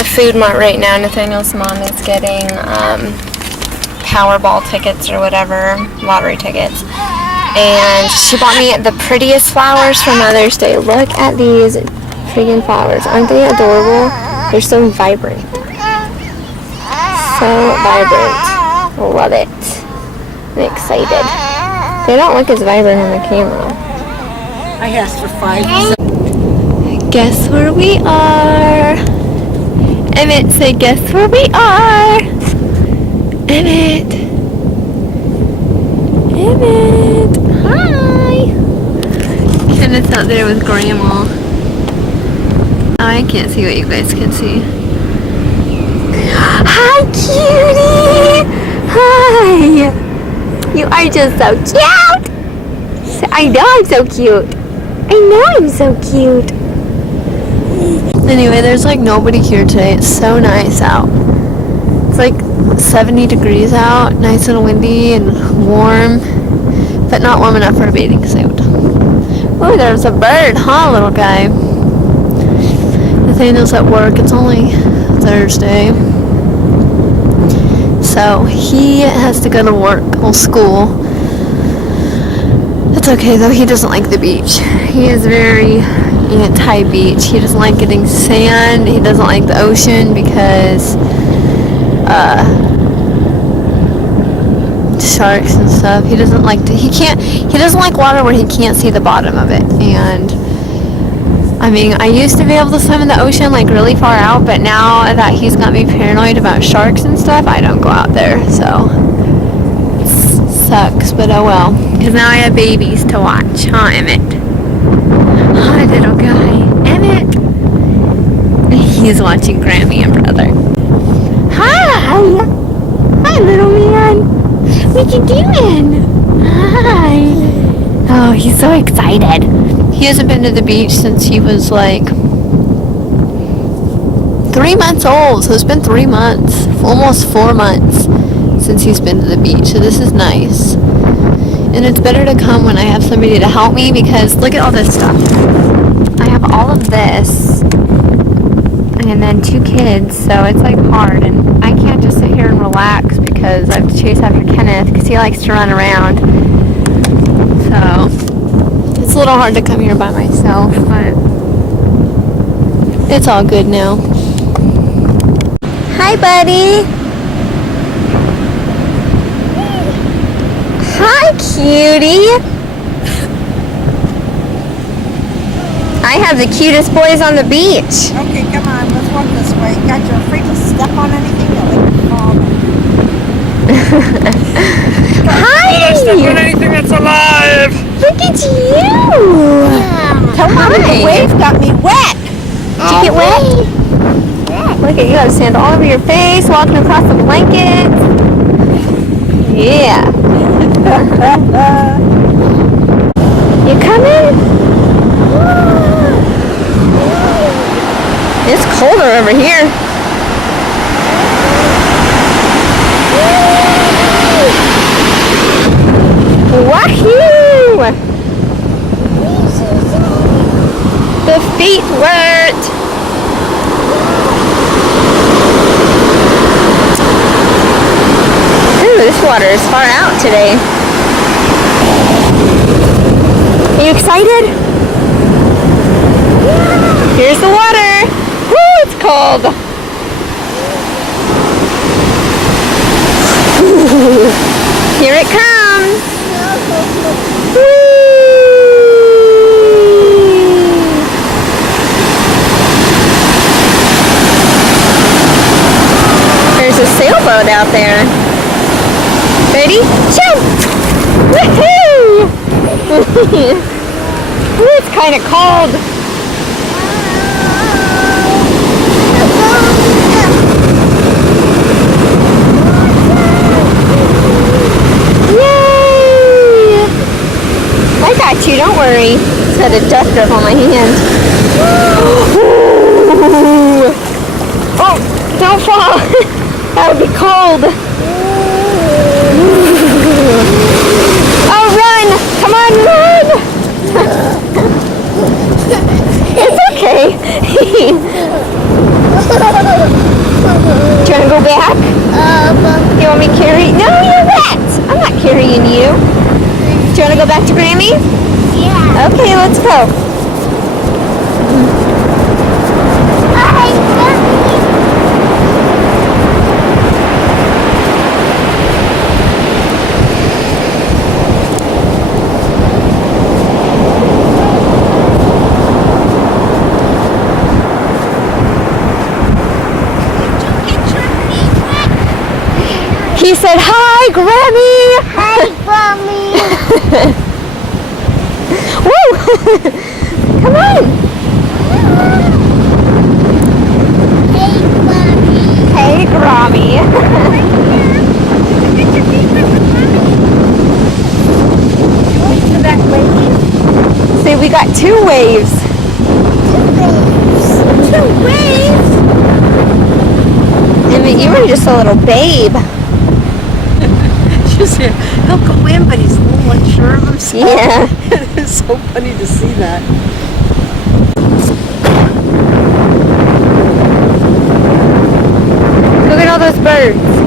a food mart right now. Nathaniel's mom is getting Powerball tickets or whatever, lottery tickets. And she bought me the prettiest flowers for Mother's Day. Look at these friggin' flowers. Aren't they adorable? They're so vibrant. So vibrant. Love it. I'm excited. They don't look as vibrant on the camera. I asked for 5. Guess where we are? Emmett said, guess where we are? Emmett. Emmett. Hi. Kenneth's out there with Grandma. I can't see what you guys can see. Hi, cutie. Hi. You are just so cute. I know I'm so cute. I know I'm so cute. Anyway, there's like nobody here today. It's so nice out. It's like 70 degrees out, nice and windy and warm, but not warm enough for a bathing suit. Oh, there's a bird, huh, little guy? Nathaniel's at work. It's only Thursday, so he has to go to work or school. It's okay though, he doesn't like the beach. He is very anti-beach. He doesn't like getting sand. He doesn't like the ocean because sharks and stuff. He doesn't like he doesn't like water where he can't see the bottom of it. And I mean, I used to be able to swim in the ocean like really far out, but now that he's got me paranoid about sharks and stuff, I don't go out there. So sucks, but oh well. Because now I have babies to watch, huh, Emmett? Hi, little guy. Emmett. He's watching Grammy and brother. Hi. Hi, little man. What you doing? Hi. Oh, he's so excited. He hasn't been to the beach since he was like 3 months old. So it's been 3 months, almost 4 months since he's been to the beach. So this is nice. And it's better to come when I have somebody to help me, because look at all this stuff. I have all of this and then 2 kids, so it's like hard, and I can't just sit here and relax because I have to chase after Kenneth because he likes to run around. So it's a little hard to come here by myself, but it's all good now. Hi, buddy. Hi, cutie. I have the cutest boys on the beach. Okay, come on, let's walk this way. God, you're afraid to step on anything? Hi! Step on anything that's alive! Look at you! Yeah. Come on, the wave got me wet. Did you get wet? Look at you, have sand all over your face, walking across the blankets. Yeah. You coming? It's colder over here. Wahoo! The feet wet. Ooh, this water is far out today. Are you excited? Here's the water. Woo, it's cold. Here it comes. Whee! There's a sailboat out there. Ready? Shoo! Woohoo! Ooh, it's kind of cold. Yay! I got you, don't worry. Just had a dust up on my hand. Ooh. Oh, don't fall. That would be cold. Oh, run! Come on, run! It's okay. want me to carry? No, you're wet. I'm not carrying you. Do you want to go back to Grammy's? Yeah. Okay, let's go. He said, "Hi, Grammy." Hi, Mommy. Woo! Come on. Hey, Mommy. Hey, Grammy. Get your feet with the Mommy. Wait for that wave. See, we got 2 waves. 2 waves. I mean, you were just a little babe. She said, he'll go in, but he's a little unsure of himself. Yeah. It's so funny to see that. Look at all those birds.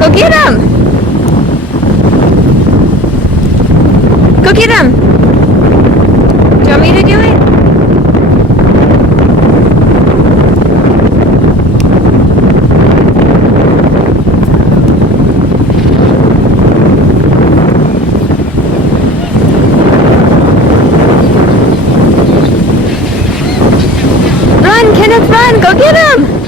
Go get him! Go get him! Do you want me to do it? Run, Kenneth, run! Go get him!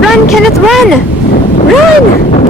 Run, Kenneth, run! Run!